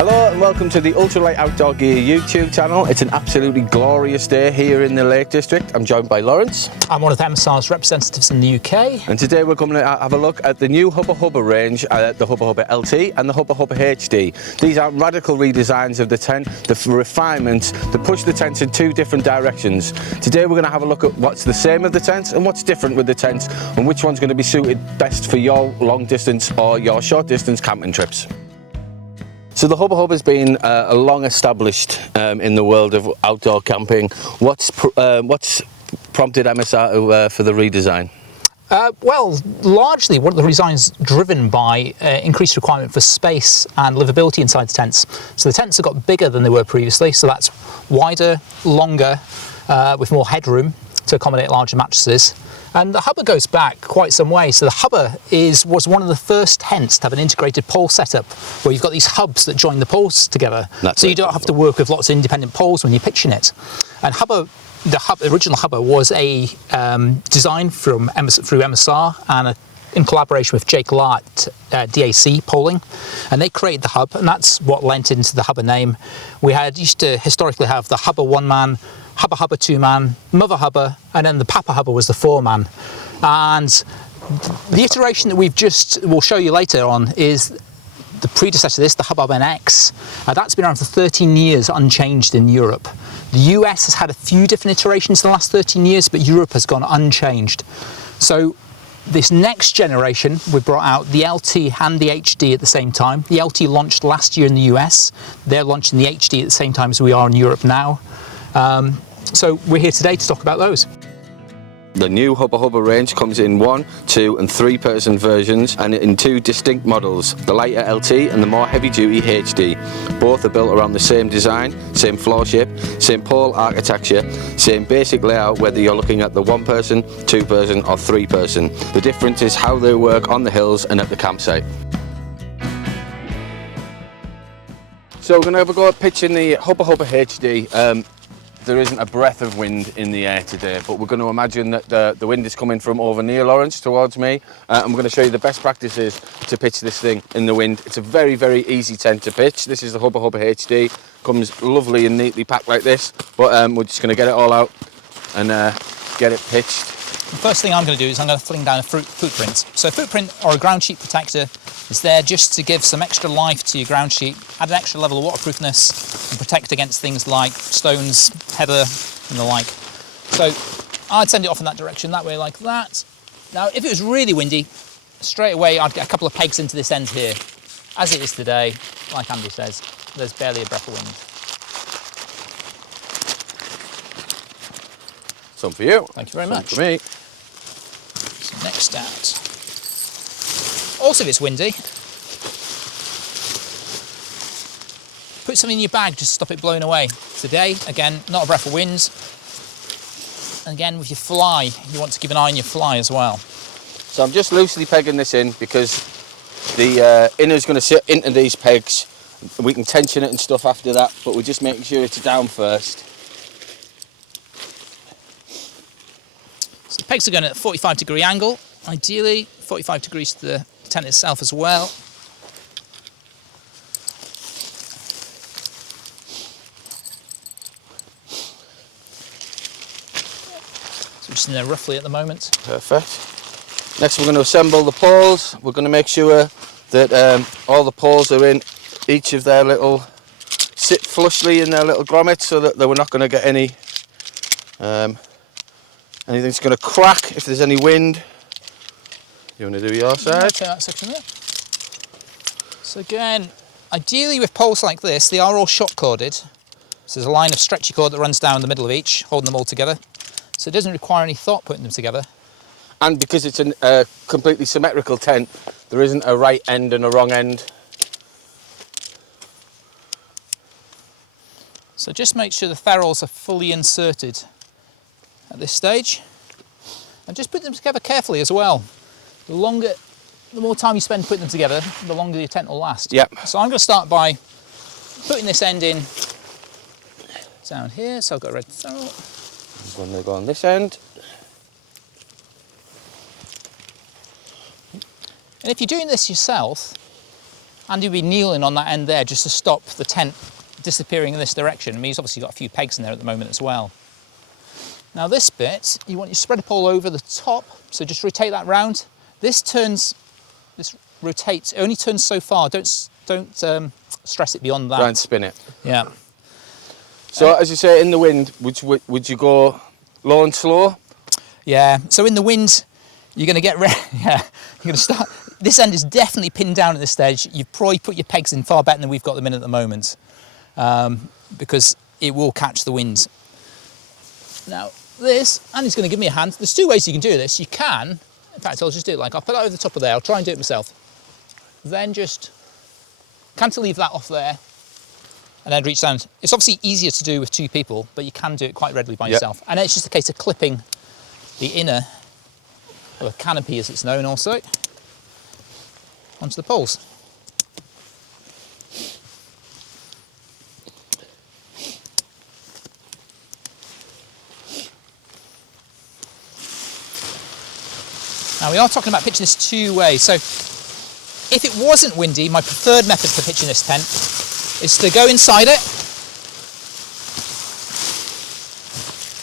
Hello and welcome to the Ultralight Outdoor Gear YouTube channel. It's an absolutely glorious day here in the Lake District. I'm joined by Lawrence. I'm one of the MSR's representatives in the UK. And today we're going to have a look at the new Hubba Hubba range, the Hubba Hubba LT and the Hubba Hubba HD. These are radical redesigns of the tent, the refinements that push the tents in two different directions. Today we're going to have a look at what's the same with the tents and what's different with the tents and which one's going to be suited best for your long distance or your short distance camping trips. So the Hubba Hubba has been a long established in the world of outdoor camping. What's prompted MSR for the redesign? Well, largely what the redesign is driven by increased requirement for space and livability inside the tents. So the tents have got bigger than they were previously, so that's wider, longer, with more headroom to accommodate larger mattresses. And the Hubba goes back quite some way. So the Hubba was one of the first tents to have an integrated pole setup where you've got these hubs that join the poles together. So you don't have to work with lots of independent poles when you're pitching it. And the original Hubba was a design through MSR and in collaboration with Jake Lart at DAC Polling, and they created the hub, and that's what lent into the Hubba name. We used to historically have the Hubba 1-man, Hubba Hubba 2-man, Mother Hubba, and then the Papa Hubba was the 4-man. And the iteration that we'll show you later on is the predecessor to this, the Hubba Hubba NX. That's been around for 13 years unchanged in Europe. The US has had a few different iterations in the last 13 years, but Europe has gone unchanged. So this next generation, we brought out the LT and the HD at the same time. The LT launched last year in the US. They're launching the HD at the same time as we are in Europe now. So we're here today to talk about those. The new Hubba Hubba range comes in 1, 2 and 3 person versions and in 2 distinct models, the lighter LT and the more heavy duty HD. Both are built around the same design, same floor shape, same pole architecture, same basic layout whether you're looking at the 1 person, 2 person or 3 person. The difference is how they work on the hills and at the campsite. So we're going to have a go at pitching the Hubba Hubba HD. There isn't a breath of wind in the air today, but we're going to imagine that the wind is coming from over near Lawrence towards me. I'm going to show you the best practices to pitch this thing in the wind. It's a very, very easy tent to pitch. This is the Hubba Hubba HD. Comes lovely and neatly packed like this, but we're just going to get it all out and get it pitched. The first thing I'm going to do is I'm going to fling down a footprint. So a footprint or a ground sheet protector is there just to give some extra life to your ground sheet, add an extra level of waterproofness and protect against things like stones, heather and the like. So I'd send it off in that direction, that way like that. Now if it was really windy, straight away I'd get a couple of pegs into this end here. As it is today, like Andy says, there's barely a breath of wind. Some for you. Thank you very much. Some for me. So next out. Also, if it's windy, put something in your bag just to stop it blowing away. Today, again, not a breath of wind. And again, with your fly, you want to keep an eye on your fly as well. So I'm just loosely pegging this in because the inner is going to sit into these pegs. We can tension it and stuff after that, but we're just making sure it's down first. So the pegs are going at a 45-degree angle, ideally 45 degrees to the tent itself as well. So we're just in there roughly at the moment. Perfect. Next we're going to assemble the poles. We're going to make sure that all the poles are in each of their little, sit flushly in their little grommets so that we're not going to get any anything's going to crack if there's any wind. You want to do your side? Okay, that section there. So again, ideally with poles like this, they are all shot corded. So there's a line of stretchy cord that runs down the middle of each, holding them all together. So it doesn't require any thought putting them together. And because it's a completely symmetrical tent, there isn't a right end and a wrong end. So just make sure the ferrules are fully inserted at this stage. And just put them together carefully as well. The more time you spend putting them together, the longer your tent will last. Yep. So I'm going to start by putting this end in down here. So I've got a red ferrule. I'm going to go on this end. And if you're doing this yourself, Andy will be kneeling on that end there just to stop the tent disappearing in this direction. I mean, he's obviously got a few pegs in there at the moment as well. Now this bit, you want your spreader pole over the top, so just rotate that round. This rotates, it only turns so far, don't stress it beyond that. Try and spin it. Yeah. So as you say, in the wind, would you go low and slow? Yeah, so in the wind, you're going to get you're going to start. This end is definitely pinned down at this stage. You've probably put your pegs in far better than we've got them in at the moment, because it will catch the wind. Now this, Andy's going to give me a hand. There's two ways you can do this. You can, in fact, I'll just do it like, I'll put that over the top of there. I'll try and do it myself. Then just cantilever that off there, and then reach down. It's obviously easier to do with two people, but you can do it quite readily by yourself. And then it's just a case of clipping the inner, or the canopy as it's known also, onto the poles. Now we are talking about pitching this two ways. So if it wasn't windy, my preferred method for pitching this tent is to go inside it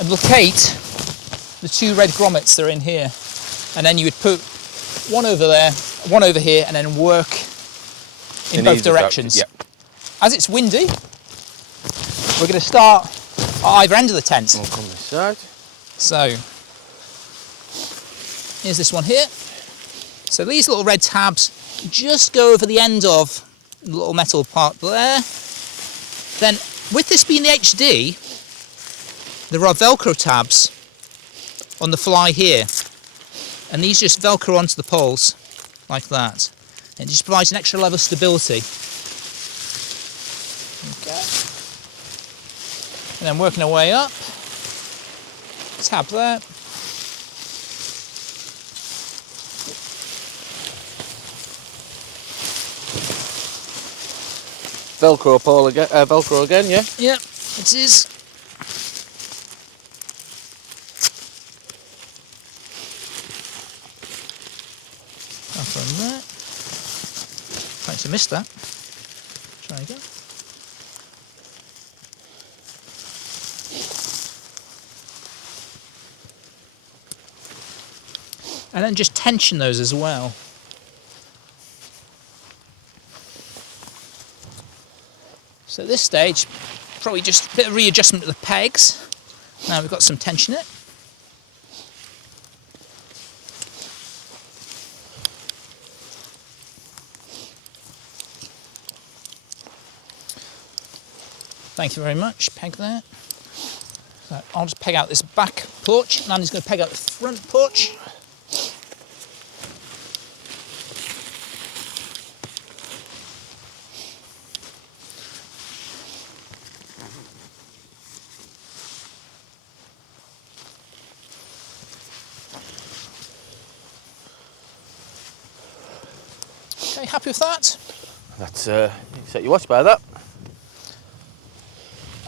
and locate the two red grommets that are in here. And then you would put one over there, one over here, and then work in both directions. As it's windy, we're going to start at either end of the tent. We'll come this side. So here's this one here. So these little red tabs just go over the end of the little metal part there. Then, with this being the HD, there are Velcro tabs on the fly here, and these just Velcro onto the poles like that. And it just provides an extra level of stability. Okay. And then working our way up, tab there. Velcro pole again. Velcro again, yeah. Yep, it is. From there. Thanks, I missed that. Try again. And then just tension those as well. So at this stage, probably just a bit of readjustment of the pegs. Now we've got some tension in it. Thank you very much, peg there. So I'll just peg out this back porch, and Andy's going to peg out the front porch. Okay, happy with that? That's set your watch by that.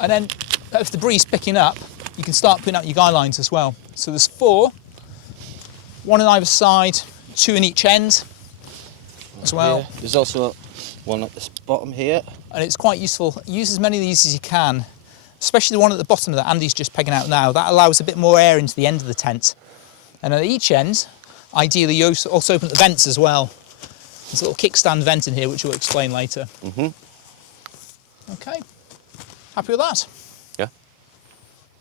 And then, if the breeze picking up, you can start putting out your guy lines as well. So there's 4, 1 on either side, 2 in each end as well. Yeah. There's also one at the bottom here. And it's quite useful. Use as many of these as you can, especially the one at the bottom that Andy's just pegging out now. That allows a bit more air into the end of the tent. And at each end, ideally you also open the vents as well. There's a little kickstand vent in here, which we'll explain later. Okay. Happy with that? Yeah.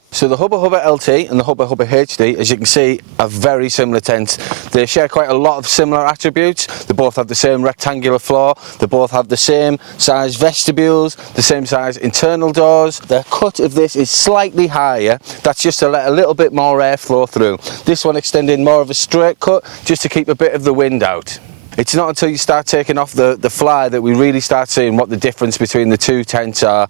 So the Hubba Hubba LT and the Hubba Hubba HD, as you can see, are very similar tents. They share quite a lot of similar attributes. They both have the same rectangular floor. They both have the same size vestibules, the same size internal doors. The cut of this is slightly higher. That's just to let a little bit more air flow through. This one extending more of a straight cut, just to keep a bit of the wind out. It's not until you start taking off the fly that we really start seeing what the difference between the two tents are.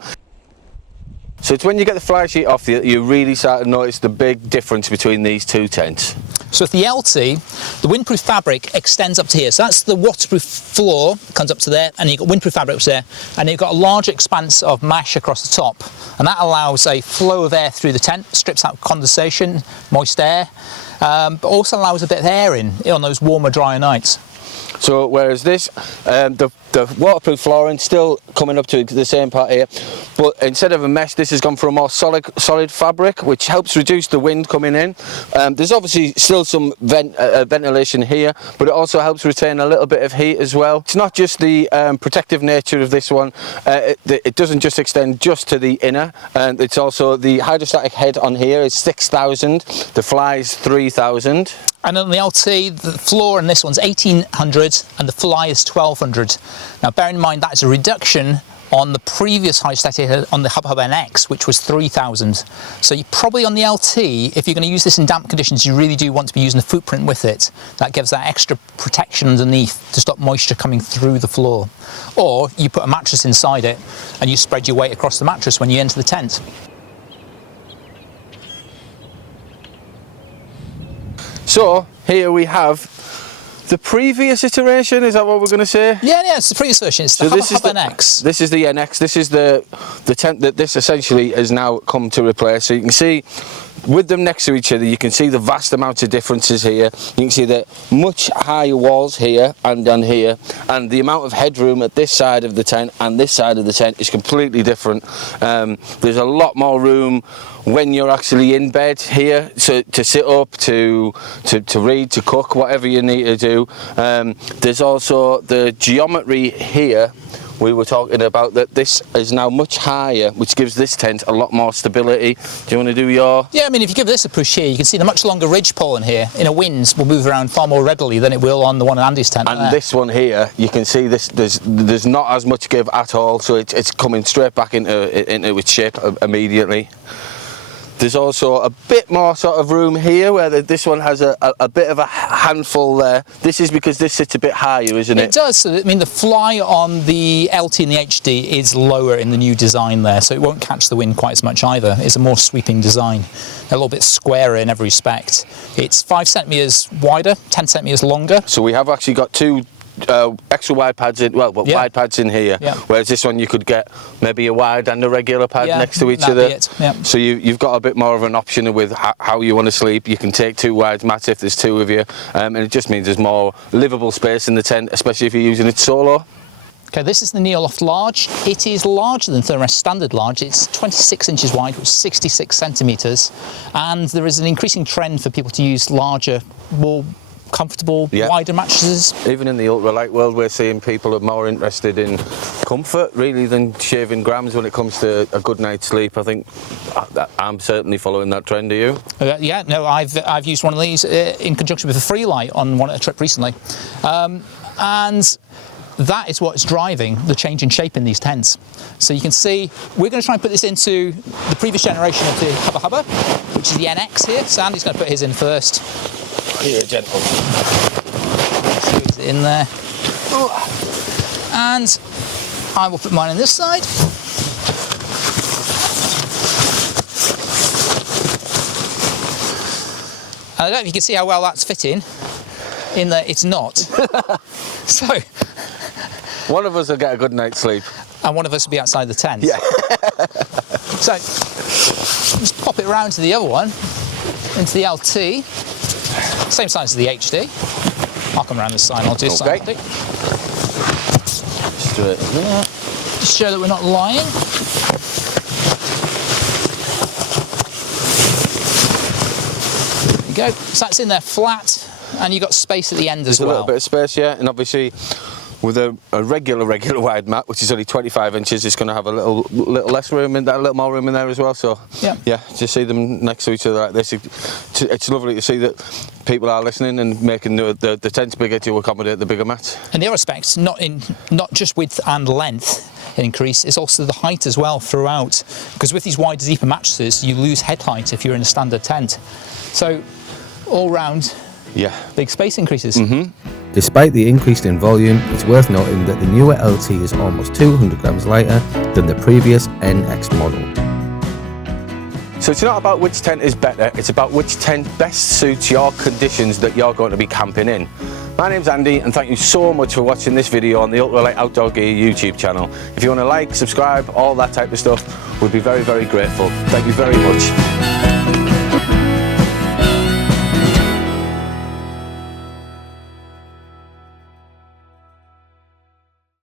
So it's when you get the fly sheet off, you really start to notice the big difference between these two tents. So with the LT, the windproof fabric extends up to here. So that's the waterproof floor, comes up to there, and you've got windproof fabric up to there, and you've got a large expanse of mesh across the top. And that allows a flow of air through the tent, strips out condensation, moist air, but also allows a bit of air in on those warmer, drier nights. So whereas this, the waterproof flooring still coming up to the same part here, but instead of a mesh, this has gone for a more solid fabric, which helps reduce the wind coming in. There's obviously still some ventilation here, but it also helps retain a little bit of heat as well. It's not just the protective nature of this one, it doesn't just extend just to the inner, and it's also the hydrostatic head on here is 6,000, the fly is 3,000. And on the LT, the floor in this one's 1,800 and the fly is 1,200. Now bear in mind that's a reduction on the previous hydrostatic head on the Hubba Hubba NX, which was 3,000. So you probably on the LT, if you're going to use this in damp conditions, you really do want to be using the footprint with it. That gives that extra protection underneath to stop moisture coming through the floor. Or you put a mattress inside it and you spread your weight across the mattress when you enter the tent. So here we have the previous iteration, is that what we're going to say? Yeah, it's the previous version. It's the Hubba Hubba NX. This is the NX. This is the tent that this essentially has now come to replace. So you can see with them next to each other, you can see the vast amount of differences here. You can see the much higher walls here and down here, and the amount of headroom at this side of the tent and this side of the tent is completely different. There's a lot more room when you're actually in bed here, so to sit up, to read, to cook, whatever you need to do. There's also the geometry here. We were talking about that this is now much higher, which gives this tent a lot more stability. Do you want to do your... Yeah, I mean, if you give this a push here, you can see the much longer ridge pole in here. In a wind, will move around far more readily than it will on the one in Andy's tent. And this one here, you can see this. There's not as much give at all, so it's coming straight back into its shape immediately. There's also a bit more sort of room here where this one has a bit of a handful there. This is because this sits a bit higher, isn't it? It does. So, I mean, the fly on the LT and the HD is lower in the new design there, so it won't catch the wind quite as much either. It's a more sweeping design, a little bit squarer in every respect. It's 5 centimetres wider, 10 centimetres longer. So we have actually got two extra wide pads in, wide pads in here, whereas this one you could get maybe a wide and a regular pad next to each other. So you've got a bit more of an option with how you want to sleep. You can take 2 wide mats if there's 2 of you, and it just means there's more livable space in the tent, especially if you're using it solo. Okay, this is the Neoloft Large. It is larger than Thermarest Standard Large. It's 26 inches wide, which is 66 centimetres, and there is an increasing trend for people to use larger, more comfortable, wider mattresses. Even in the ultralight world, we're seeing people are more interested in comfort really than shaving grams when it comes to a good night's sleep. I think I'm certainly following that trend. Are you? Yeah, no, I've used one of these in conjunction with a Freelight on a trip recently, and that is what's driving the change in shape in these tents. So you can see we're going to try and put this into the previous generation of the Hubba Hubba, which is the NX here. So Andy's going to put his in first. Here, gentle. Squeeze it in there. And I will put mine on this side. And I don't know if you can see how well that's fitting, in that it's not. So one of us will get a good night's sleep. And one of us will be outside the tent. Yeah. So just pop it around to the other one, into the LT. Same size as the HD. I'll come around this side and I'll do side. Just do it there. Just show that we're not lying. There you go. So that's in there flat, and you've got space at the end as well. There's a little bit of space, yeah, and obviously with a regular wide mat, which is only 25 inches, it's going to have a little less room in there, a little more room in there as well. So yeah, just see them next to each other like this. It's lovely to see that people are listening and making the tents bigger to accommodate the bigger mats. And the other aspect, not just width and length increase, is also the height as well throughout. Because with these wider, deeper mattresses, you lose head height if you're in a standard tent. So all round, big space increases. Despite the increase in volume, it's worth noting that the newer LT is almost 200 grams lighter than the previous NX model. So it's not about which tent is better, it's about which tent best suits your conditions that you're going to be camping in. My name's Andy, and thank you so much for watching this video on the Ultralight Outdoor Gear YouTube channel. If you want to like, subscribe, all that type of stuff, we'd be very, very grateful. Thank you very much.